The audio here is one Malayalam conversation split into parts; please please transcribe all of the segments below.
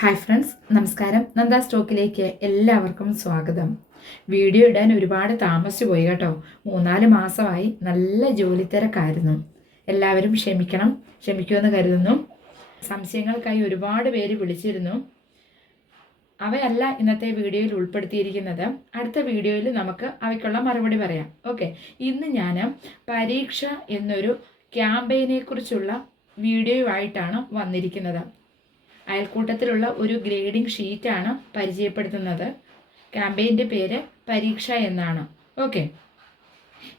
ഹായ് ഫ്രണ്ട്സ് നമസ്കാരം. നന്ദ സ്റ്റോക്കിലേക്ക് എല്ലാവർക്കും സ്വാഗതം. വീഡിയോ ഇടാൻ ഒരുപാട് താമസിച്ചു പോയി കേട്ടോ. മൂന്നാൽ മാസമായി നല്ല ജോലി തിരക്കായിരുന്നു. എല്ലാവരും ക്ഷമിക്കണം. ക്ഷമിക്കുമെന്ന് കരുതുന്നു. സംശയങ്ങൾക്കായി ഒരുപാട് പേര് വിളിച്ചിരുന്നു. അവയല്ല ഇന്നത്തെ വീഡിയോയിൽ ഉൾപ്പെടുത്തിയിരിക്കുന്നത്. അടുത്ത വീഡിയോയിൽ നമുക്ക് അവയ്ക്കുള്ള മറുപടി പറയാം. ഓക്കെ ഇന്ന് ഞാൻ പരീക്ഷ എന്നൊരു ക്യാമ്പയിനെ കുറിച്ചുള്ള ആയിട്ടാണ് വന്നിരിക്കുന്നത്. അയൽക്കൂട്ടത്തിലുള്ള ഒരു ഗ്രേഡിംഗ് ഷീറ്റാണ് പരിചയപ്പെടുത്തുന്നത്. ക്യാമ്പയിന്റെ പേര് പരീക്ഷ എന്നാണ്. ഓക്കെ.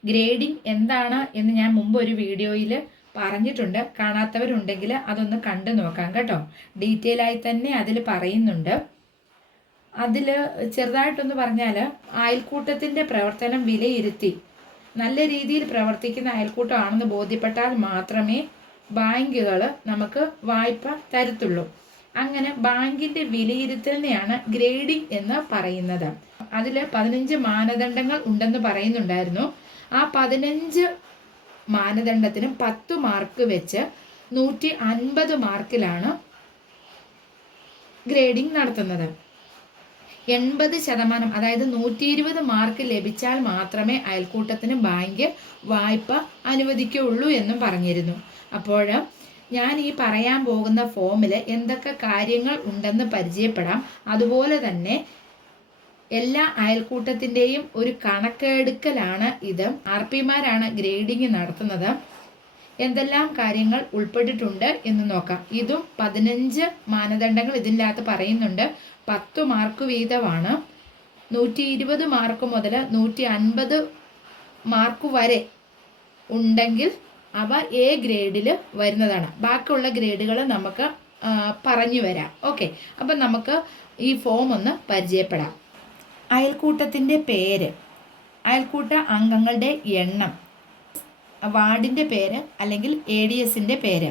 ഗ്രേഡിംഗ് എന്താണ് എന്ന് ഞാൻ മുമ്പ് ഒരു വീഡിയോയിൽ പറഞ്ഞിട്ടുണ്ട്. കാണാത്തവരുണ്ടെങ്കിൽ അതൊന്ന് കണ്ടു നോക്കാം കേട്ടോ. ഡീറ്റെയിൽ ആയി തന്നെ അതിൽ പറയുന്നുണ്ട്. അതിൽ ചെറുതായിട്ടൊന്ന് പറഞ്ഞാൽ അയൽക്കൂട്ടത്തിന്റെ പ്രവർത്തനം വിലയിരുത്തി. നല്ല രീതിയിൽ പ്രവർത്തിക്കുന്ന അയൽക്കൂട്ടമാണെന്ന് ബോധ്യപ്പെട്ടാൽ മാത്രമേ ബാങ്കുകൾ നമുക്ക് വായ്പ തരത്തുള്ളൂ. അങ്ങനെ ബാങ്കിന്റെ വിലയിരുത്തലിനെയാണ് ഗ്രേഡിംഗ് എന്ന് പറയുന്നത്. അതിൽ പതിനഞ്ച് മാനദണ്ഡങ്ങൾ ഉണ്ടെന്ന് പറയുന്നുണ്ടായിരുന്നു. ആ പതിനഞ്ച് മാനദണ്ഡത്തിനും പത്ത് മാർക്ക് വെച്ച് നൂറ്റി അൻപത് മാർക്കിലാണ് ഗ്രേഡിംഗ് നടത്തുന്നത്. എൺപത് ശതമാനം അതായത് നൂറ്റി ഇരുപത് മാർക്ക് ലഭിച്ചാൽ മാത്രമേ അയൽക്കൂട്ടത്തിന് ബാങ്ക് വായ്പ അനുവദിക്കുകയുള്ളൂ എന്നും പറഞ്ഞിരുന്നു. അപ്പോൾ ഞാൻ ഈ പറയാൻ പോകുന്ന ഫോമിൽ എന്തൊക്കെ കാര്യങ്ങൾ ഉണ്ടെന്ന് പരിചയപ്പെടാം. അതുപോലെ തന്നെ എല്ലാ അയൽക്കൂട്ടത്തിന്റെയും ഒരു കണക്കെടുക്കലാണ് ഇത്. ആർ പിമാരാണ് ഗ്രേഡിംഗ് നടത്തുന്നത്. എന്തെല്ലാം കാര്യങ്ങൾ ഉൾപ്പെട്ടിട്ടുണ്ട് എന്ന് നോക്കാം. ഇതും പതിനഞ്ച് മാനദണ്ഡങ്ങൾ ഇതിനകത്ത് പറയുന്നുണ്ട്. പത്ത് മാർക്ക് വീതമാണ്. നൂറ്റി ഇരുപത് മാർക്ക് മുതൽ നൂറ്റി അൻപത് മാർക്ക് വരെ ഉണ്ടെങ്കിൽ അവ എ ഗ്രേഡിൽ വരുന്നതാണ്. ബാക്കിയുള്ള ഗ്രേഡുകൾ നമുക്ക് പറഞ്ഞു വരാം. ഓക്കെ അപ്പം നമുക്ക് ഈ ഫോം ഒന്ന് പരിചയപ്പെടാം. അയൽക്കൂട്ടത്തിന്റെ പേര് അയൽക്കൂട്ട അംഗങ്ങളുടെ എണ്ണം വാർഡിന്റെ പേര് അല്ലെങ്കിൽ എ ഡി എസിന്റെ പേര്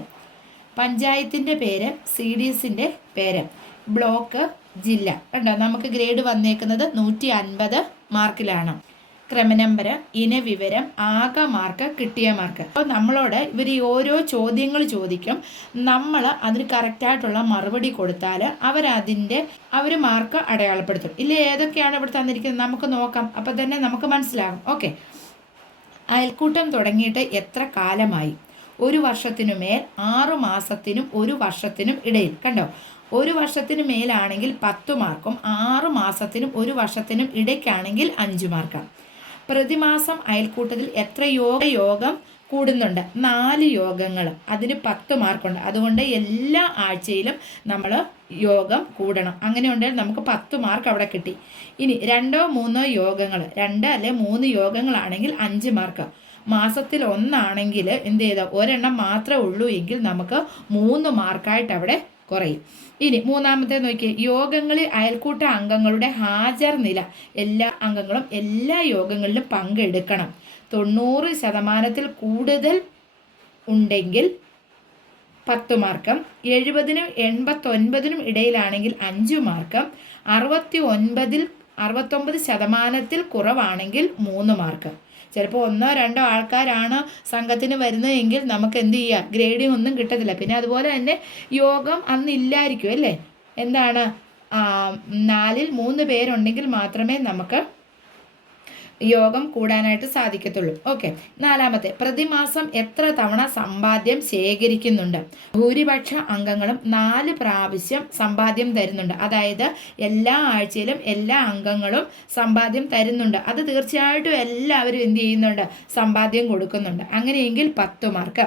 പഞ്ചായത്തിന്റെ പേര് സി ഡി എസിന്റെ പേര് ബ്ലോക്ക് ജില്ല. കണ്ടോ? നമുക്ക് ഗ്രേഡ് വന്നേക്കുന്നത് നൂറ്റി അൻപത് മാർക്കിലാണ്. ക്രമനമ്പർ ഇനവിവരം ആകെ മാർക്ക് കിട്ടിയ മാർക്ക് അപ്പോൾ നമ്മളോട് ഇവർ ഈ ഓരോ ചോദ്യങ്ങൾ ചോദിക്കും. നമ്മൾ അതിന് കറക്റ്റായിട്ടുള്ള മറുപടി കൊടുത്താൽ അവരതിന്റെ അവർ മാർക്ക് അടയാളപ്പെടുത്തും. ഇല്ല ഏതൊക്കെയാണ് ഇവിടെ തന്നിരിക്കുന്നത്? നമുക്ക് നോക്കാം. അപ്പോൾ തന്നെ നമുക്ക് മനസ്സിലാകും. ഓക്കെ. അയൽക്കൂട്ടം തുടങ്ങിയിട്ട് എത്ര കാലമായി? ഒരു വർഷത്തിനു മേൽ ആറു മാസത്തിനും ഒരു വർഷത്തിനും ഇടയിൽ. കണ്ടോ? ഒരു വർഷത്തിന് മേലാണെങ്കിൽ പത്ത് മാർക്കും ആറു മാസത്തിനും ഒരു വർഷത്തിനും ഇടയ്ക്കാണെങ്കിൽ അഞ്ച് മാർക്കാണ്. പ്രതിമാസം അയൽക്കൂട്ടത്തിൽ എത്ര യോഗ യോഗം കൂടുന്നുണ്ട്? നാല് യോഗങ്ങൾ അതിന് പത്ത് മാർക്കുണ്ട്. അതുകൊണ്ട് എല്ലാ ആഴ്ചയിലും നമ്മൾ യോഗം കൂടണം. അങ്ങനെ ഉണ്ടെങ്കിൽ നമുക്ക് പത്ത് മാർക്ക് അവിടെ കിട്ടി. ഇനി രണ്ടോ മൂന്നോ യോഗങ്ങൾ രണ്ട് അല്ലെ മൂന്ന് യോഗങ്ങളാണെങ്കിൽ അഞ്ച് മാർക്ക്. മാസത്തിൽ ഒന്നാണെങ്കിൽ എന്ത് ചെയ്താൽ ഒരെണ്ണം മാത്രമേ ഉള്ളൂ എങ്കിൽ നമുക്ക് മൂന്ന് മാർക്കായിട്ട് അവിടെ കുറയും. ഇനി മൂന്നാമത്തെ നോക്കി യോഗങ്ങളിൽ അയൽക്കൂട്ട അംഗങ്ങളുടെ ഹാജർ നില. എല്ലാ അംഗങ്ങളും എല്ലാ യോഗങ്ങളിലും പങ്കെടുക്കണം. തൊണ്ണൂറ് ശതമാനത്തിൽ കൂടുതൽ ഉണ്ടെങ്കിൽ പത്ത് മാർക്കും എഴുപതിനും എൺപത്തൊൻപതിനും ഇടയിലാണെങ്കിൽ അഞ്ച് മാർക്കും അറുപത്തി ഒൻപതിൽ അറുപത്തൊമ്പത് ശതമാനത്തിൽ കുറവാണെങ്കിൽ മൂന്ന് മാർക്ക്. ചിലപ്പോൾ ഒന്നോ രണ്ടോ ആൾക്കാരാണ് സംഘത്തിന് വരുന്നതെങ്കിൽ നമുക്ക് എന്ത് ചെയ്യുക ഗ്രേഡിംഗ് ഒന്നും കിട്ടത്തില്ല. പിന്നെ അതുപോലെ തന്നെ യോഗം അന്ന് ഇല്ലായിരിക്കും അല്ലേ? എന്താണ്? നാലിൽ മൂന്ന് പേരുണ്ടെങ്കിൽ മാത്രമേ നമുക്ക് യോഗം കൂടാനായിട്ട് സാധിക്കത്തുള്ളൂ. ഓക്കെ നാലാമത്തെ പ്രതിമാസം എത്ര തവണ സമ്പാദ്യം ശേഖരിക്കുന്നുണ്ട്? ഭൂരിപക്ഷ അംഗങ്ങളും നാല് പ്രാവശ്യം സമ്പാദ്യം തരുന്നുണ്ട്. അതായത് എല്ലാ ആഴ്ചയിലും എല്ലാ അംഗങ്ങളും സമ്പാദ്യം തരുന്നുണ്ട്. അത് തീർച്ചയായിട്ടും എല്ലാവരും എന്ത് ചെയ്യുന്നുണ്ട്? സമ്പാദ്യം കൊടുക്കുന്നുണ്ട്. അങ്ങനെയെങ്കിൽ പത്ത് മാർക്ക്.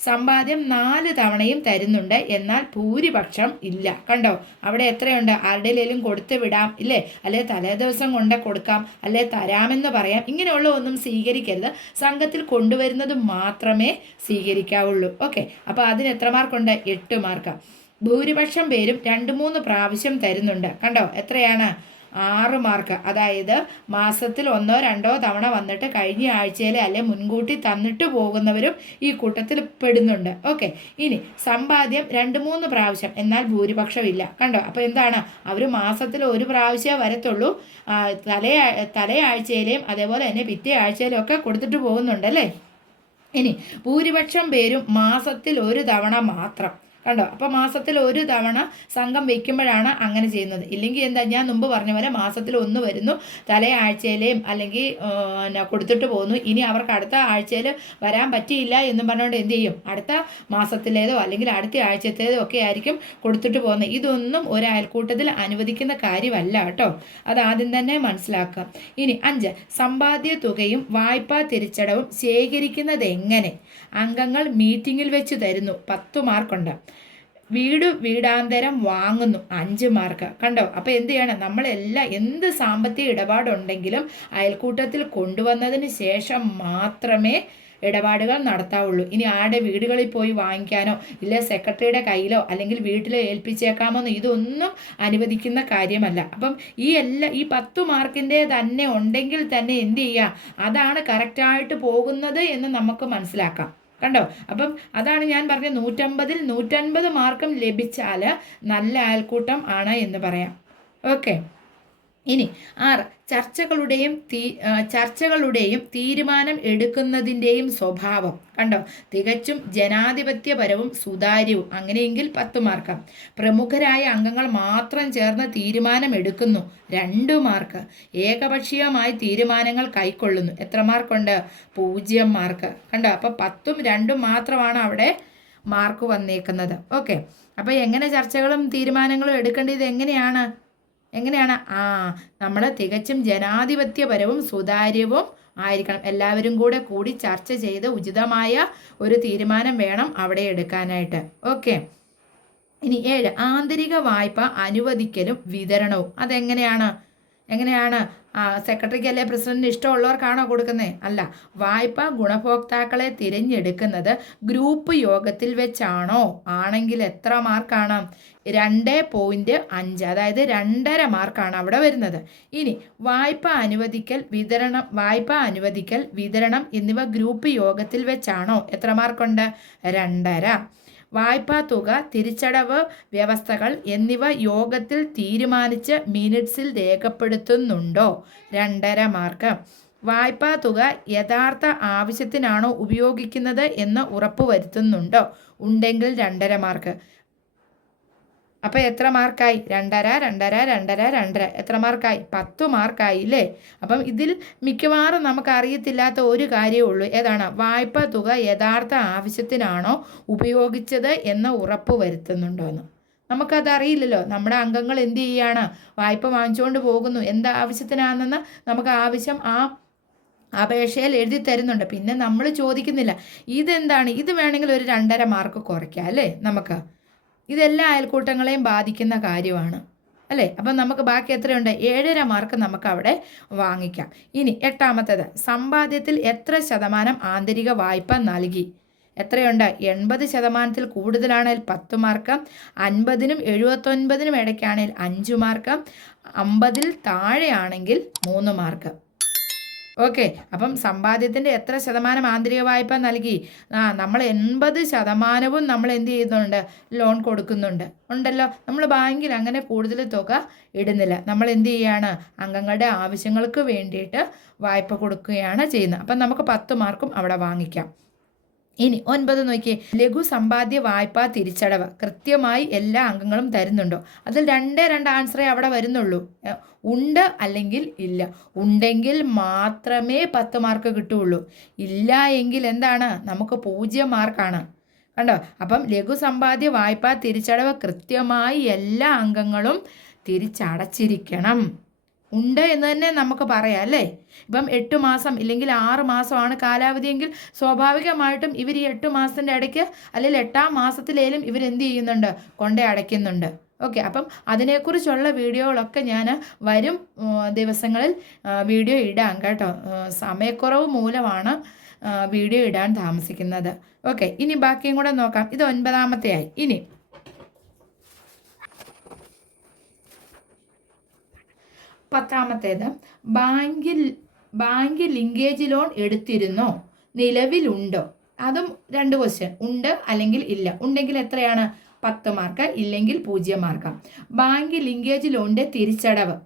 സമ്പാദ്യം നാല് തവണയും തരുന്നുണ്ട്. എന്നാൽ ഭൂരിപക്ഷം ഇല്ല. കണ്ടോ? അവിടെ എത്രയുണ്ട്? ആരുടെയിലും കൊടുത്തു വിടാം ഇല്ലേ? അല്ലെ തലേ ദിവസം കൊണ്ട് കൊടുക്കാം അല്ലെ തരാമെന്ന് പറയാം. ഇങ്ങനെയുള്ള ഒന്നും സ്വീകരിക്കരുത്. സംഘത്തിൽ കൊണ്ടുവരുന്നത് മാത്രമേ സ്വീകരിക്കാവുള്ളൂ. ഓക്കെ. അപ്പോൾ അതിന് എത്ര മാർക്കുണ്ട്? എട്ട് മാർക്ക്. ഭൂരിപക്ഷം പേരും രണ്ട് മൂന്ന് പ്രാവശ്യം തരുന്നുണ്ട്. കണ്ടോ? എത്രയാണ്? ആറ് മാർക്ക്. അതായത് മാസത്തിൽ ഒന്നോ രണ്ടോ തവണ വന്നിട്ട് കഴിഞ്ഞ ആഴ്ചയിലെ അല്ലെ മുൻകൂട്ടി തന്നിട്ട് പോകുന്നവരും ഈ കൂട്ടത്തിൽ പെടുന്നുണ്ട്. ഓക്കെ. ഇനി സമ്പാദ്യം രണ്ട് മൂന്ന് പ്രാവശ്യം. എന്നാൽ ഭൂരിപക്ഷമില്ല. കണ്ടോ? അപ്പോൾ എന്താണ്? അവർ മാസത്തിൽ ഒരു പ്രാവശ്യമേ വരത്തുള്ളൂ. തലേ തലയാഴ്ചയിലെയും അതേപോലെ തന്നെ പിറ്റേ ആഴ്ചയിലും ഒക്കെ കൊടുത്തിട്ട് പോകുന്നുണ്ട് അല്ലേ? ഇനി ഭൂരിപക്ഷം പേരും മാസത്തിൽ ഒരു തവണ മാത്രം. കണ്ടോ? അപ്പോൾ മാസത്തിൽ ഒരു തവണ സംഘം വെക്കുമ്പോഴാണ് അങ്ങനെ ചെയ്യുന്നത്. ഇല്ലെങ്കിൽ എന്താ ഞാൻ മുമ്പ് പറഞ്ഞ പോലെ മാസത്തിൽ ഒന്ന് വരുന്നു തലേ ആഴ്ചയിലെയും അല്ലെങ്കിൽ കൊടുത്തിട്ട് പോകുന്നു. ഇനി അവർക്ക് അടുത്ത ആഴ്ചയിൽ വരാൻ പറ്റിയില്ല എന്നും പറഞ്ഞുകൊണ്ട് എന്ത് ചെയ്യും? അടുത്ത മാസത്തിലേതോ അല്ലെങ്കിൽ അടുത്ത ആഴ്ചത്തേതോ ഒക്കെ ആയിരിക്കും കൊടുത്തിട്ട് പോകുന്നത്. ഇതൊന്നും ഒരു അയൽക്കൂട്ടത്തിൽ അനുവദിക്കുന്ന കാര്യമല്ല കേട്ടോ. അത് ആദ്യം തന്നെ മനസ്സിലാക്കുക. ഇനി അഞ്ച് സമ്പാദ്യ തുകയും വായ്പാ തിരിച്ചടവും ശേഖരിക്കുന്നത് എങ്ങനെ? അംഗങ്ങൾ മീറ്റിംഗിൽ വെച്ച് തരുന്നു. പത്ത് മാർക്കുണ്ട്. വീട് വീടാന്തരം വാങ്ങുന്നു. അഞ്ച് മാർക്ക്. കണ്ടോ? അപ്പോൾ എന്ത് ചെയ്യണം? നമ്മളെല്ലാം എന്ത് സാമ്പത്തിക ഇടപാടുണ്ടെങ്കിലും അയൽക്കൂട്ടത്തിൽ കൊണ്ടുവന്നതിന് ശേഷം മാത്രമേ ഇടപാടുകൾ നടത്താവുള്ളൂ. ഇനി ആടെ വീടുകളിൽ പോയി വാങ്ങിക്കാനോ ഇല്ല സെക്രട്ടറിയുടെ കയ്യിലോ അല്ലെങ്കിൽ വീട്ടിൽ ഏൽപ്പിച്ചേക്കാമോ ഇതൊന്നും അനുവദിക്കുന്ന കാര്യമല്ല. അപ്പം ഈ എല്ലാ ഈ പത്തു മാർക്കിന്റെ തന്നെ ഉണ്ടെങ്കിൽ തന്നെ എന്ത് ചെയ്യുക അതാണ് കറക്റ്റായിട്ട് പോകുന്നത് എന്ന് നമുക്ക് മനസ്സിലാക്കാം. കണ്ടോ? അപ്പം അതാണ് ഞാൻ പറഞ്ഞ നൂറ്റമ്പതിൽ നൂറ്റൻപത് മാർക്കും ലഭിച്ചാൽ നല്ല അയൽക്കൂട്ടം ആണ് എന്ന് പറയാം. ഓക്കെ. ഇനി ആറ് ചർച്ചകളുടെയും തീ ചർച്ചകളുടെയും തീരുമാനം എടുക്കുന്നതിന്റെയും സ്വഭാവം. കണ്ടോ? തികച്ചും ജനാധിപത്യപരവും സുതാര്യവും. അങ്ങനെയെങ്കിൽ പത്ത് മാർക്ക്. പ്രമുഖരായ അംഗങ്ങൾ മാത്രം ചേർന്ന് തീരുമാനം എടുക്കുന്നു. രണ്ട് മാർക്ക്. ഏകപക്ഷീയമായി തീരുമാനങ്ങൾ കൈക്കൊള്ളുന്നു. എത്ര മാർക്കുണ്ട്? പൂജ്യം മാർക്ക്. കണ്ടോ? അപ്പോൾ പത്തും രണ്ടും മാത്രമാണ് അവിടെ മാർക്ക് വന്നേക്കുന്നത്. ഓക്കെ. അപ്പോൾ എങ്ങനെ ചർച്ചകളും തീരുമാനങ്ങളും എടുക്കേണ്ടത് എങ്ങനെയാണ്? എങ്ങനെയാണ്? ആ നമ്മൾ തികച്ചും ജനാധിപത്യപരവും സുതാര്യവും ആയിരിക്കണം. എല്ലാവരും കൂടെ കൂടി ചർച്ച ചെയ്ത് ഉചിതമായ ഒരു തീരുമാനം വേണം അവിടെ എടുക്കാനായിട്ട്. ഓക്കെ. ഇനി ഏഴ് ആന്തരിക വായ്പ അനുവദിക്കലും വിതരണവും അതെങ്ങനെയാണ്? എങ്ങനെയാണ്? സെക്രട്ടറിക്ക് അല്ലെ പ്രസിഡന്റിന് ഇഷ്ടമുള്ളവർക്കാണോ കൊടുക്കുന്നത് അല്ല വായ്പ ഗുണഭോക്താക്കളെ തിരഞ്ഞെടുക്കുന്നത് ഗ്രൂപ്പ് യോഗത്തിൽ വെച്ചാണോ? ആണെങ്കിൽ എത്ര മാർക്കാണ്? രണ്ട് പോയിന്റ് അഞ്ച് അതായത് രണ്ടര മാർക്കാണ് അവിടെ വരുന്നത്. ഇനി വായ്പ അനുവദിക്കൽ വിതരണം വായ്പ അനുവദിക്കൽ വിതരണം എന്നിവ ഗ്രൂപ്പ് യോഗത്തിൽ വെച്ചാണോ? എത്ര മാർക്കുണ്ട്? രണ്ടര. വായ്പാ തുക തിരിച്ചടവ് വ്യവസ്ഥകൾ എന്നിവ യോഗത്തിൽ തീരുമാനിച്ച് മിനിറ്റ്സിൽ രേഖപ്പെടുത്തുന്നുണ്ടോ? രണ്ടര മാർക്ക്. വായ്പാ തുക യഥാർത്ഥ ആവശ്യത്തിനാണോ ഉപയോഗിക്കുന്നത് എന്ന് ഉറപ്പുവരുത്തുന്നുണ്ടോ? ഉണ്ടെങ്കിൽ രണ്ടര മാർക്ക്. അപ്പോൾ എത്ര മാർക്കായി? രണ്ടര രണ്ടര രണ്ടര രണ്ടര. എത്ര മാർക്കായി? പത്ത് മാർക്കായി അല്ലേ അപ്പം ഇതിൽ മിക്കവാറും നമുക്ക് അറിയത്തില്ലാത്ത ഒരു കാര്യമേ ഉള്ളൂ. ഏതാണ്? വായ്പ തുക യഥാർത്ഥ ആവശ്യത്തിനാണോ ഉപയോഗിച്ചത് എന്ന് ഉറപ്പ് വരുത്തുന്നുണ്ടോയെന്ന് നമുക്കതറിയില്ലല്ലോ. നമ്മുടെ അംഗങ്ങൾ എന്ത് ചെയ്യുകയാണ് വായ്പ വാങ്ങിച്ചുകൊണ്ട് പോകുന്നു. എന്ത് ആവശ്യത്തിനാണെന്ന് നമുക്ക് ആവശ്യം ആ അപേക്ഷയിൽ എഴുതി തരുന്നുണ്ട്. പിന്നെ നമ്മൾ ചോദിക്കുന്നില്ല. ഇതെന്താണ്? ഇത് വേണമെങ്കിൽ ഒരു രണ്ടര മാർക്ക് കുറയ്ക്കാം അല്ലേ നമുക്ക്? ഇതെല്ലാ അയൽക്കൂട്ടങ്ങളെയും ബാധിക്കുന്ന കാര്യമാണ്. അല്ലേ? അപ്പം നമുക്ക് ബാക്കി എത്രയുണ്ട്? ഏഴര മാർക്ക് നമുക്ക് അവിടെ വാങ്ങിക്കാം. ഇനി എട്ടാമത്തേത്. സമ്പാദ്യത്തിൽ എത്ര ശതമാനം ആന്തരിക വായ്പ നൽകി? എത്രയുണ്ട്? എൺപത് ശതമാനത്തിൽ കൂടുതലാണെങ്കിൽ പത്ത് മാർക്ക് അൻപതിനും എഴുപത്തൊൻപതിനും ഇടയ്ക്കാണെങ്കിൽ അഞ്ച് മാർക്ക് അമ്പതിൽ താഴെയാണെങ്കിൽ മൂന്ന് മാർക്ക്. ഓക്കെ അപ്പം സമ്പാദ്യത്തിന്റെ എത്ര ശതമാനം ആന്തരിക വായ്പ നൽകി? ആ നമ്മൾ എൺപത് ശതമാനവും നമ്മൾ എന്ത് ചെയ്യുന്നുണ്ട്? ലോൺ കൊടുക്കുന്നുണ്ട്. ഉണ്ടല്ലോ. നമ്മൾ ബാങ്കിൽ അങ്ങനെ കൂടുതൽ തുക ഇടുന്നില്ല. നമ്മൾ എന്ത് ചെയ്യുകയാണ് അംഗങ്ങളുടെ ആവശ്യങ്ങൾക്ക് വേണ്ടിയിട്ട് വായ്പ കൊടുക്കുകയാണ് ചെയ്യുന്നത്. അപ്പം നമുക്ക് പത്ത് മാർക്കും അവിടെ വാങ്ങിക്കാം. ഇനി ഒൻപത് നോക്കി ലഘു സമ്പാദ്യ വായ്പാ തിരിച്ചടവ്. കൃത്യമായി എല്ലാ അംഗങ്ങളും തരുന്നുണ്ടോ? അതിൽ രണ്ടേ രണ്ട് ആൻസറേ അവിടെ വരുന്നുള്ളൂ. ഉണ്ട് അല്ലെങ്കിൽ ഇല്ല. ഉണ്ടെങ്കിൽ മാത്രമേ പത്ത് മാർക്ക് കിട്ടുകയുള്ളൂ ഇല്ല എങ്കിൽ എന്താണ്? നമുക്ക് പൂജ്യം മാർക്കാണ്. കണ്ടോ? അപ്പം ലഘു സമ്പാദ്യ വായ്പാ തിരിച്ചടവ് കൃത്യമായി എല്ലാ അംഗങ്ങളും തിരിച്ചടച്ചിരിക്കണം. ഉണ്ട് എന്ന് തന്നെ നമുക്ക് പറയാം അല്ലേ? ഇപ്പം എട്ട് മാസം ഇല്ലെങ്കിൽ ആറ് മാസമാണ് കാലാവധിയെങ്കിൽ സ്വാഭാവികമായിട്ടും ഇവർ ഈ എട്ട് മാസത്തിന്റെ ഇടയ്ക്ക് അല്ലെങ്കിൽ എട്ടാം മാസത്തിലേലും ഇവർ എന്ത് ചെയ്യുന്നുണ്ട്? കൊണ്ടേ അടയ്ക്കുന്നുണ്ട്. ഓക്കെ അപ്പം അതിനെക്കുറിച്ചുള്ള വീഡിയോകളൊക്കെ ഞാൻ വരും ദിവസങ്ങളിൽ വീഡിയോ ഇടാം കേട്ടോ. സമയക്കുറവ് മൂലമാണ് വീഡിയോ ഇടാൻ താമസിക്കുന്നത്. ഓക്കെ ഇനി ബാക്കിയും കൂടെ നോക്കാം. ഇത് ഒൻപതാമത്തെ ആയി ഇനി പത്താമത്തേത് ബാങ്കിൽ ബാങ്ക് ലിങ്കേജ് ലോൺ എടുത്തിരുന്നോ? നിലവിലുണ്ടോ? അതും രണ്ട് ക്വസ്റ്റ്യൻ ഉണ്ട് അല്ലെങ്കിൽ ഇല്ല. ഉണ്ടെങ്കിൽ എത്രയാണ്? പത്ത് മാർക്ക്. ഇല്ലെങ്കിൽ പൂജ്യം മാർക്ക്. ബാങ്ക് ലിങ്കേജ് ലോണിന്റെ തിരിച്ചടവ്.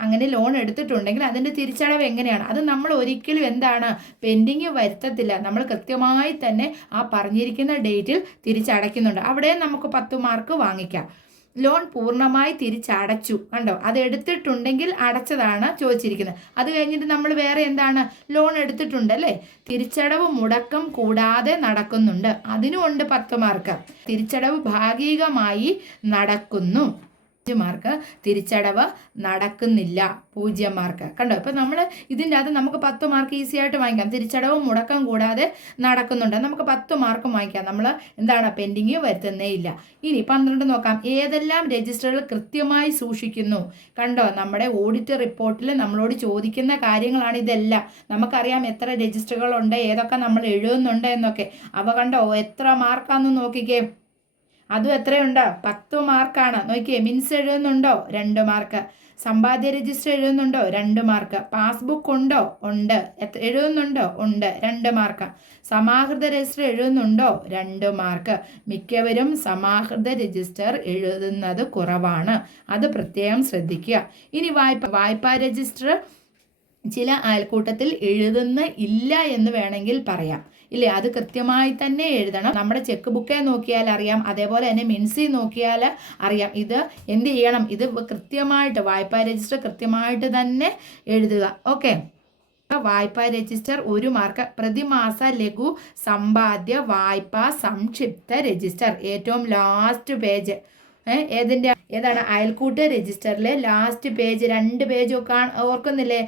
അങ്ങനെ ലോൺ എടുത്തിട്ടുണ്ടെങ്കിൽ അതിന്റെ തിരിച്ചടവ് എങ്ങനെയാണ്? അത് നമ്മൾ ഒരിക്കലും എന്താണ്? പെൻഡിങ് വരുത്തത്തില്ല. നമ്മൾ കൃത്യമായി തന്നെ ആ പറഞ്ഞിരിക്കുന്ന ഡേറ്റിൽ തിരിച്ചടയ്ക്കുന്നുണ്ട്. അവിടെ നമുക്ക് പത്ത് മാർക്ക് വാങ്ങിക്കാം. ലോൺ പൂർണമായി തിരിച്ചടച്ചു. കണ്ടോ? അത് എടുത്തിട്ടുണ്ടെങ്കിൽ അടച്ചതാണ് ചോദിച്ചിരിക്കുന്നത്. അത് കഴിഞ്ഞിട്ട് നമ്മൾ വേറെ എന്താണ്? ലോൺ എടുത്തിട്ടുണ്ട് അല്ലേ? തിരിച്ചടവ് മുടക്കം കൂടാതെ നടക്കുന്നുണ്ട്. അതിനുമുണ്ട് പത്ത് മാർക്ക് തിരിച്ചടവ് ഭാഗികമായി നടക്കുന്നു. അഞ്ച് മാർക്ക് തിരിച്ചടവ് നടക്കുന്നില്ല. പൂജ്യം മാർക്ക് കണ്ടോ? ഇപ്പം നമ്മൾ ഇതിന്റെ അകത്ത് നമുക്ക് പത്ത് മാർക്ക് ഈസി ആയിട്ട് വാങ്ങിക്കാം. തിരിച്ചടവ് മുടക്കം കൂടാതെ നടക്കുന്നുണ്ട്. നമുക്ക് പത്ത് മാർക്ക് വാങ്ങിക്കാം. നമ്മൾ എന്താണ്? പെൻഡിങ് വരുത്തുന്നേ ഇല്ല. ഇനി പന്ത്രണ്ട് നോക്കാം. ഏതെല്ലാം രജിസ്റ്ററുകൾ കൃത്യമായി സൂക്ഷിക്കുന്നു? കണ്ടോ? നമ്മുടെ ഓഡിറ്റ് റിപ്പോർട്ടിൽ നമ്മളോട് ചോദിക്കുന്ന കാര്യങ്ങളാണ് ഇതെല്ലാം. നമുക്കറിയാം എത്ര രജിസ്റ്ററുകളുണ്ട് ഏതൊക്കെ നമ്മൾ എഴുതുന്നുണ്ട് എന്നൊക്കെ. അവ കണ്ടോ? എത്ര മാർക്കാന്ന് നോക്കിക്കേ. അതും എത്രയുണ്ട്? പത്ത് മാർക്കാണ്. നോക്കിയേ മിൻസ് എഴുതുന്നുണ്ടോ? രണ്ട് മാർക്ക്. സമ്പാദ്യ രജിസ്റ്റർ എഴുതുന്നുണ്ടോ? രണ്ട് മാർക്ക്. പാസ്ബുക്ക് ഉണ്ടോ? ഉണ്ട്. എഴുതുന്നുണ്ടോ? ഉണ്ട്. രണ്ട് മാർക്ക്. സമാഹൃത രജിസ്റ്റർ എഴുതുന്നുണ്ടോ? രണ്ട് മാർക്ക്. മിക്കവരും സമാഹൃത രജിസ്റ്റർ എഴുതുന്നത് കുറവാണ്. അത് പ്രത്യേകം ശ്രദ്ധിക്കുക. ഇനി വായ്പ വായ്പാ രജിസ്റ്റർ ചില അയൽക്കൂട്ടത്തിൽ എഴുതുന്ന ഇല്ല എന്ന് വേണമെങ്കിൽ പറയാം. ഇല്ലേ? അത് കൃത്യമായി തന്നെ എഴുതണം. നമ്മുടെ ചെക്ക് ബുക്കേ നോക്കിയാൽ അറിയാം. അതേപോലെ തന്നെ മിൻസി നോക്കിയാൽ അറിയാം. ഇത് എന്ത് ചെയ്യണം? ഇത് കൃത്യമായിട്ട് വായ്പാ രജിസ്റ്റർ കൃത്യമായിട്ട് തന്നെ എഴുതുക. ഓക്കെ? വായ്പാ രജിസ്റ്റർ ഒരു മാർക്ക്. പ്രതിമാസ ലഘു സമ്പാദ്യ വായ്പാ സംക്ഷിപ്ത രജിസ്റ്റർ. ഏറ്റവും ലാസ്റ്റ് പേജ് ഏതിന്റെ ഏതാണ്? അയൽക്കൂട്ട് രജിസ്റ്ററിൽ ലാസ്റ്റ് പേജ് രണ്ട് പേജ് ഓർക്കുന്നില്ലേ?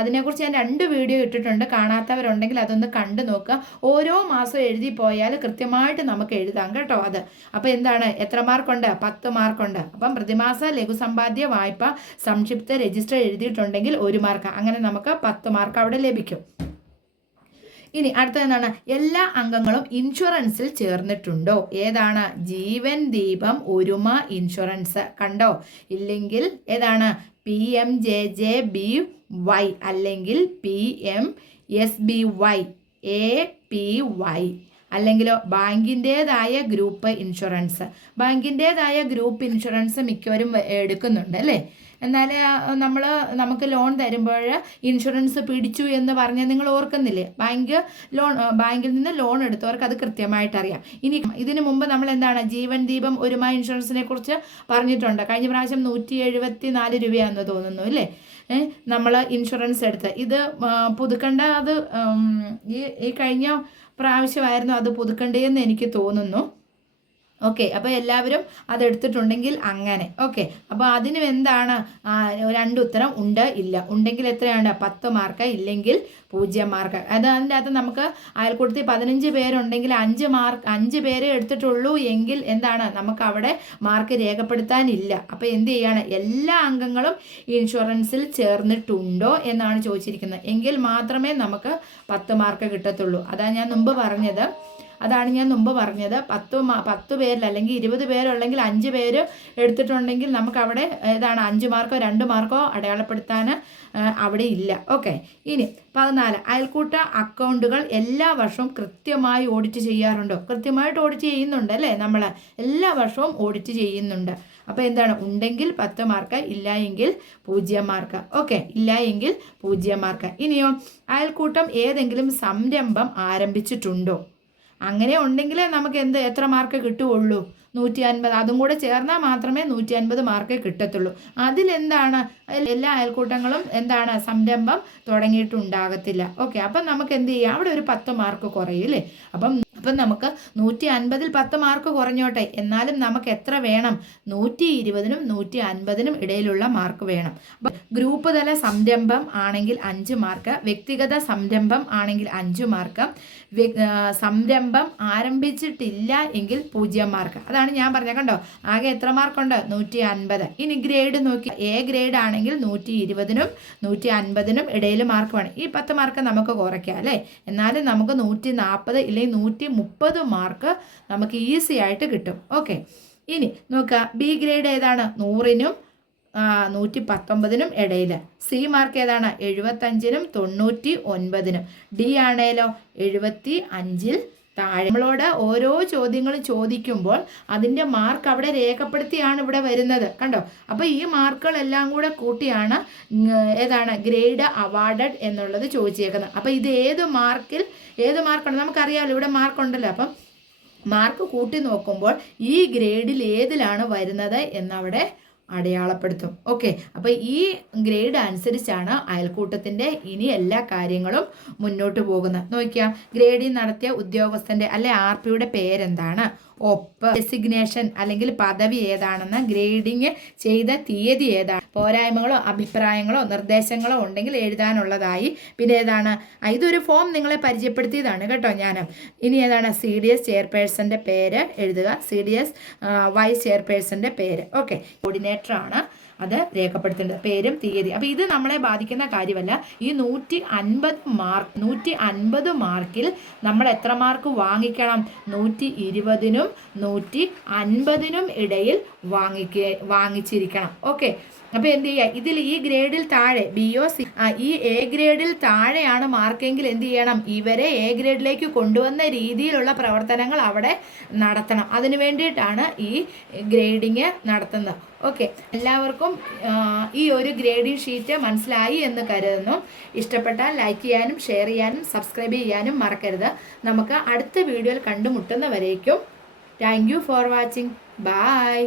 അതിനെക്കുറിച്ച് ഞാൻ രണ്ട് വീഡിയോ ഇട്ടിട്ടുണ്ട്. കാണാത്തവരുണ്ടെങ്കിൽ അതൊന്ന് കണ്ടു നോക്കുക. ഓരോ മാസം എഴുതി പോയാൽ കൃത്യമായിട്ട് നമുക്ക് എഴുതാം കേട്ടോ അത്. അപ്പോൾ എന്താണ്? എത്ര മാർക്കുണ്ട്? പത്ത് മാർക്കുണ്ട്. അപ്പം പ്രതിമാസ ലഘുസമ്പാദ്യ വായ്പ സംക്ഷിപ്ത രജിസ്റ്റർ എഴുതിയിട്ടുണ്ടെങ്കിൽ ഒരു മാർക്ക്. അങ്ങനെ നമുക്ക് പത്ത് മാർക്ക് അവിടെ ലഭിക്കും. ഇനി അടുത്തത് എന്താണ്? എല്ലാ അംഗങ്ങളും ഇൻഷുറൻസിൽ ചേർന്നിട്ടുണ്ടോ? ഏതാണ്? ജീവൻ ദീപം ഒരുമ ഇൻഷുറൻസ് കണ്ടോ? ഇല്ലെങ്കിൽ ഏതാണ്? P M J J B Y അല്ലെങ്കിൽ P M S B Y A P Y അല്ലെങ്കിലോ ബാങ്കിന്റേതായ ഗ്രൂപ്പ് ഇൻഷുറൻസ്. ബാങ്കിന്റേതായ ഗ്രൂപ്പ് ഇൻഷുറൻസ് മിക്കവരും എടുക്കുന്നുണ്ട് അല്ലേ? എന്നാൽ നമ്മൾ നമുക്ക് ലോൺ തരുമ്പോൾ ഇൻഷുറൻസ് പിടിച്ചു എന്ന് പറഞ്ഞാൽ നിങ്ങൾ ഓർക്കുന്നില്ലേ? ബാങ്ക് ലോൺ ബാങ്കിൽ നിന്ന് ലോൺ എടുത്തവർക്ക് അത് കൃത്യമായിട്ട് അറിയാം. ഇനി ഇതിനു മുമ്പ് നമ്മൾ എന്താണ് ജീവൻ ദീപം ഒരുമ ഇൻഷുറൻസിനെ കുറിച്ച് പറഞ്ഞിട്ടുണ്ട്. കഴിഞ്ഞ പ്രാവശ്യം നൂറ്റി എഴുപത്തി നാല് രൂപയാണെന്ന് തോന്നുന്നു അല്ലേ? നമ്മൾ ഇൻഷുറൻസ് എടുത്ത്. ഇത് പുതുക്കേണ്ട അത് ഈ ഈ കഴിഞ്ഞ പ്രാവശ്യമായിരുന്നു അത് പുതുക്കേണ്ടതെന്ന് എനിക്ക് തോന്നുന്നു. ഓക്കെ അപ്പോൾ എല്ലാവരും അതെടുത്തിട്ടുണ്ടെങ്കിൽ അങ്ങനെ. ഓക്കെ അപ്പോൾ അതിനും എന്താണ്? രണ്ട് ഉത്തരം ഉണ്ട് ഇല്ല. ഉണ്ടെങ്കിൽ എത്രയാണ്? പത്ത് മാർക്ക് ഇല്ലെങ്കിൽ പൂജ്യം മാർക്ക് അത് അതിന്റെ അകത്ത് നമുക്ക് അയൽക്കൂട്ടത്തിൽ പതിനഞ്ച് പേരുണ്ടെങ്കിൽ അഞ്ച് മാർക്ക് അഞ്ച് പേരെ എടുത്തിട്ടുള്ളൂ എങ്കിൽ എന്താണ്? നമുക്ക് അവിടെ മാർക്ക് രേഖപ്പെടുത്താനില്ല അപ്പോൾ എന്ത് ചെയ്യാണ്? എല്ലാ അംഗങ്ങളും ഇൻഷുറൻസിൽ ചേർന്നിട്ടുണ്ടോ എന്നാണ് ചോദിച്ചിരിക്കുന്നത്. എങ്കിൽ മാത്രമേ നമുക്ക് പത്ത് മാർക്ക് കിട്ടത്തുള്ളൂ. അതാണ് ഞാൻ മുമ്പ് പറഞ്ഞത്. അതാണ് ഞാൻ മുമ്പ് പറഞ്ഞത്. പത്ത് പത്ത് പേരിൽ അല്ലെങ്കിൽ ഇരുപത് പേരുള്ളെങ്കിൽ അഞ്ച് പേര് എടുത്തിട്ടുണ്ടെങ്കിൽ നമുക്ക് അവിടെ ഏതാണ് അഞ്ച് മാർക്കോ രണ്ട് മാർക്കോ അടയാളപ്പെടുത്താൻ അവിടെ ഇല്ല. ഓക്കെ. ഇനി പതിനാല്. അയൽക്കൂട്ട അക്കൗണ്ടുകൾ എല്ലാ വർഷവും കൃത്യമായി ഓഡിറ്റ് ചെയ്യാറുണ്ടോ? കൃത്യമായിട്ട് ഓഡിറ്റ് ചെയ്യുന്നുണ്ട് അല്ലേ നമ്മൾ എല്ലാ വർഷവും ഓഡിറ്റ് ചെയ്യുന്നുണ്ട്. അപ്പോൾ എന്താണ്? ഉണ്ടെങ്കിൽ പത്ത് മാർക്ക് ഇല്ല എങ്കിൽ പൂജ്യം മാർക്ക്. ഓക്കെ. ഇല്ല എങ്കിൽ പൂജ്യം മാർക്ക്. ഇനിയോ അയൽക്കൂട്ടം ഏതെങ്കിലും സംരംഭം ആരംഭിച്ചിട്ടുണ്ടോ? അങ്ങനെ ഉണ്ടെങ്കിലേ നമുക്ക് എന്ത് എത്ര മാർക്ക് കിട്ടുകയുള്ളൂ നൂറ്റി അൻപത് അതും കൂടെ ചേർന്നാൽ മാത്രമേ നൂറ്റി അൻപത് മാർക്ക് കിട്ടത്തുള്ളൂ. അതിലെന്താണ്? എല്ലാ അയൽക്കൂട്ടങ്ങളും എന്താണ്? സംരംഭം തുടങ്ങിയിട്ടുണ്ടാകത്തില്ല. ഓക്കെ അപ്പം നമുക്ക് എന്ത് ചെയ്യാം? അവിടെ ഒരു പത്ത് മാർക്ക് കുറയും അല്ലേ അപ്പം അപ്പം നമുക്ക് നൂറ്റി അൻപതിൽ പത്ത് മാർക്ക് കുറഞ്ഞോട്ടെ. എന്നാലും നമുക്ക് എത്ര വേണം? നൂറ്റി ഇരുപതിനും നൂറ്റി അൻപതിനും ഇടയിലുള്ള മാർക്ക് വേണം. അപ്പം ഗ്രൂപ്പ് തല സംരംഭം ആണെങ്കിൽ അഞ്ച് മാർക്ക് വ്യക്തിഗത സംരംഭം ആണെങ്കിൽ അഞ്ച് മാർക്ക് സംരംഭം ആരംഭിച്ചിട്ടില്ല എങ്കിൽ പൂജ്യം മാർക്ക് അതാണ് ഞാൻ പറഞ്ഞ കണ്ടോ? ആകെ എത്ര മാർക്കുണ്ട് നൂറ്റി അൻപത് ഇനി ഗ്രേഡ് നോക്കി. എ ഗ്രേഡ് ആണെങ്കിൽ നൂറ്റി ഇരുപതിനും നൂറ്റി അൻപതിനും ഇടയിൽ മാർക്ക് വേണം. ഈ പത്ത് മാർക്ക് നമുക്ക് കുറയ്ക്കാം അല്ലേ? എന്നാലും നമുക്ക് നൂറ്റി നാൽപ്പത് ഇല്ലെങ്കിൽ നൂറ്റി മുപ്പത് മാർക്ക് നമുക്ക് ഈസി ആയിട്ട് കിട്ടും. ഓക്കെ ഇനി നോക്കുക. ബി ഗ്രേഡ് ഏതാണ്? നൂറിനും നൂറ്റി പത്തൊമ്പതിനും ഇടയിൽ സി മാർക്ക് ഏതാണ്? എഴുപത്തഞ്ചിനും തൊണ്ണൂറ്റി ഒൻപതിനും ഡി ആണേലോ? എഴുപത്തി അഞ്ചിൽ താഴെ. നമ്മളോട് ഓരോ ചോദ്യങ്ങളും ചോദിക്കുമ്പോൾ അതിന്റെ മാർക്ക് അവിടെ രേഖപ്പെടുത്തിയാണ് ഇവിടെ വരുന്നത്. കണ്ടോ? അപ്പോൾ ഈ മാർക്കുകളെല്ലാം കൂടെ കൂട്ടിയാണ് ഏതാണ്? ഗ്രേഡ് അവാർഡഡ് എന്നുള്ളത് ചോദിച്ചേക്കുന്നത്. അപ്പോൾ ഇത് ഏത് മാർക്കിൽ ഏത് മാർക്കുണ്ട് നമുക്കറിയാമല്ലോ ഇവിടെ മാർക്കുണ്ടല്ലോ. അപ്പം മാർക്ക് കൂട്ടി നോക്കുമ്പോൾ ഈ ഗ്രേഡിൽ ഏതിലാണ് വരുന്നത് എന്നവിടെ അടയാളപ്പെടുത്തും. ഓക്കെ അപ്പോൾ ഈ ഗ്രേഡ് അനുസരിച്ചാണ് അയൽക്കൂട്ടത്തിന്റെ ഇനി എല്ലാ കാര്യങ്ങളും മുന്നോട്ട് പോകുന്നത്. നോക്കിയാൽ ഗ്രേഡിൽ നടത്തിയ ഉദ്യോഗസ്ഥന്റെ അല്ലെ ആർ പിയുടെ പേരെന്താണ്? ഒപ്പ് ഡെസിഗ്നേഷൻ അല്ലെങ്കിൽ പദവി ഏതാണെന്ന് ഗ്രേഡിംഗ് ചെയ്ത തീയതി ഏതാണ്? പോരായ്മകളോ അഭിപ്രായങ്ങളോ നിർദ്ദേശങ്ങളോ ഉണ്ടെങ്കിൽ എഴുതാനുള്ളതായി. പിന്നെ ഏതാണ്? ഇതൊരു ഫോം നിങ്ങളെ പരിചയപ്പെടുത്തിയതാണ് കേട്ടോ ഞാൻ ഇനി ഏതാണ്? സി ഡി എസ് ചെയർപേഴ്സന്റെ പേര് എഴുതുക. സി ഡി എസ് വൈസ് ചെയർപേഴ്സന്റെ പേര്. ഓക്കെ കോർഡിനേറ്ററാണ് അത് രേഖപ്പെടുത്തേണ്ടത്. പേരും തീയതി. അപ്പോൾ ഇത് നമ്മളെ ബാധിക്കുന്ന കാര്യമല്ല. ഈ നൂറ്റി അൻപത് മാർക്ക് നൂറ്റി അൻപത് മാർക്കിൽ നമ്മൾ എത്ര മാർക്ക് വാങ്ങിക്കണം? നൂറ്റി ഇരുപതിനും നൂറ്റി അൻപതിനും ഇടയിൽ വാങ്ങിക്ക വാങ്ങിച്ചിരിക്കണം. ഓക്കെ. അപ്പോൾ എന്ത് ചെയ്യുക ഇതിൽ ഈ ഗ്രേഡിൽ താഴെ ബി ഒ സി ആ ഈ എ ഗ്രേഡിൽ താഴെയാണ് മാർക്കെങ്കിൽ എന്ത് ചെയ്യണം? ഇവരെ എ ഗ്രേഡിലേക്ക് കൊണ്ടുവന്ന രീതിയിലുള്ള പ്രവർത്തനങ്ങൾ അവിടെ നടത്തണം. അതിന് വേണ്ടിയിട്ടാണ് ഈ ഗ്രേഡിങ് നടത്തുന്നത്. ഓക്കെ. എല്ലാവർക്കും ഈ ഒരു ഗ്രേഡിംഗ് ഷീറ്റ് മനസ്സിലായി എന്ന് കരുതുന്നു. ഇഷ്ടപ്പെട്ടാൽ ലൈക്ക് ചെയ്യാനും ഷെയർ ചെയ്യാനും സബ്സ്ക്രൈബ് ചെയ്യാനും മറക്കരുത്. നമുക്ക് അടുത്ത വീഡിയോയിൽ കണ്ടുമുട്ടുന്നവരേക്കും thank you for watching. Bye.